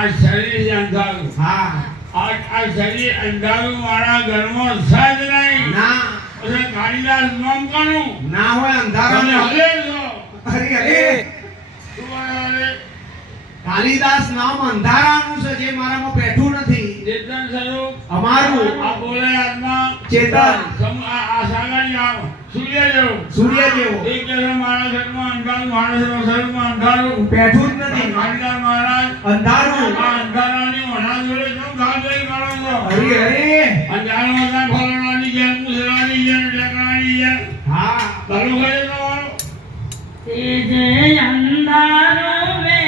આ શરીર અંધારું. હા આ શરીર અંધારું મારા ઘરમાં સજ નહીં. ના પછી કાળીદાસ નામ કોનું? ના હોય અંધારા તમે હલે છો. અરે અરે શું બોલે? કાલિદાસ નામ અંધારાનું છે જે મારામાં બેઠું નથી. ચેતન સ્વરૂપ અમારું આ બોલે આત્મા ચેતન આ સાગરની આમ સૂર્ય જેવું. સૂર્ય જેવું એક જગ્યાએ મારા ઘરમાં અંધારું, માણસના શરીરમાં અંધારું. બેઠું જ નથી. કાળીદાસ મહારાજ અંધારું આ અંધારાની વણા જોડે કેમ ગાજોઈ કરો છો? અરે અરે અંધારામાં ત્યાં ફલાણાની જેમ, પૂછડાની જેમ, ઢેકણાની જેમ હા ભલું કરે તમારું. तेजे अंधारो में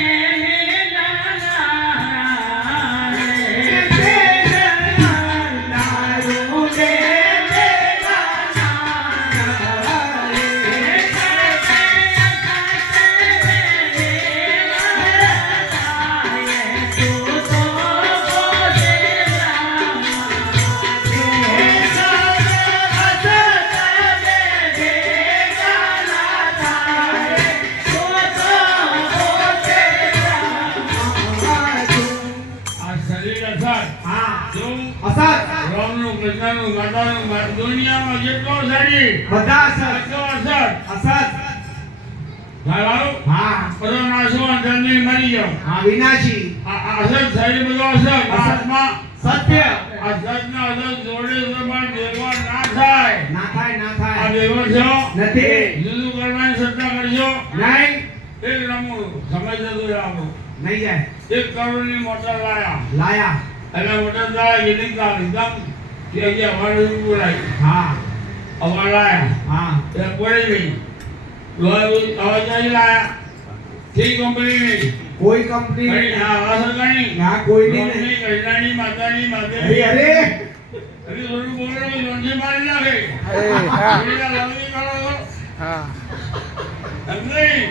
દુનિયામાં જેટલો શરીર બધા બધો અસર અસર હા બધો નાશો અંદરની મરી ગયો. હા વિનાશી આ અસર શરીર બધો અસર આત્મા સત્ય આ સતના અસર જોડે પણ ભેગો ના થાય. ના થાય ના આ થાય ભેગો થયો નથી જુદું કરવાની સત્તા કરશો. નહીં એક રમવું સમય જતું આપણું. નહીં જાય 1 કરોડની મોટર લાયા લાયા એટલે મોટર લાયા ગીરી કાઢી એકદમ કે અવાજ બોલાય. હા અવાજ લાયા હા એ પડી ગઈ. અવાજ નહીં લાયા તે કંપની નહીં. કોઈ કંપની કઈ આ અસર કઈ ના કોઈ નહીં કંપની કૈલાની માતાની અરે માતાની અરે અરે થોડું બોલો લોંજી મારી નાખે. થોડીના લવની કરો છો. એમ નહીં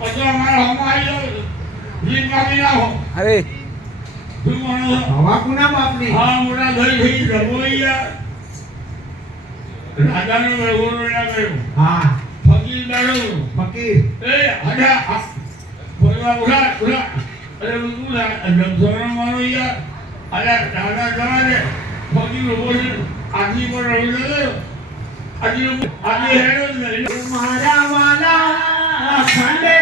પછી અમારા હોમાં આવી જાઓ જીત કાપી નાખો. અરે શું માનો છો? હવા કુના બાપની હા મોટા દહીં થઈ રમોઈ ગયા. રાજાનો વહેવરો ના કર્યો. હા ફકીર બેઠો. ફકીર એ હડા બોલવા ઉઠા ઉઠા અરે ઉઠા જમસોનો મારો યાર અરે દાદા જવા દે ફકીર ઉભો છે આજી પર રહી ગયો આજી હેડો જ નહીં મારા વાલા ખંડે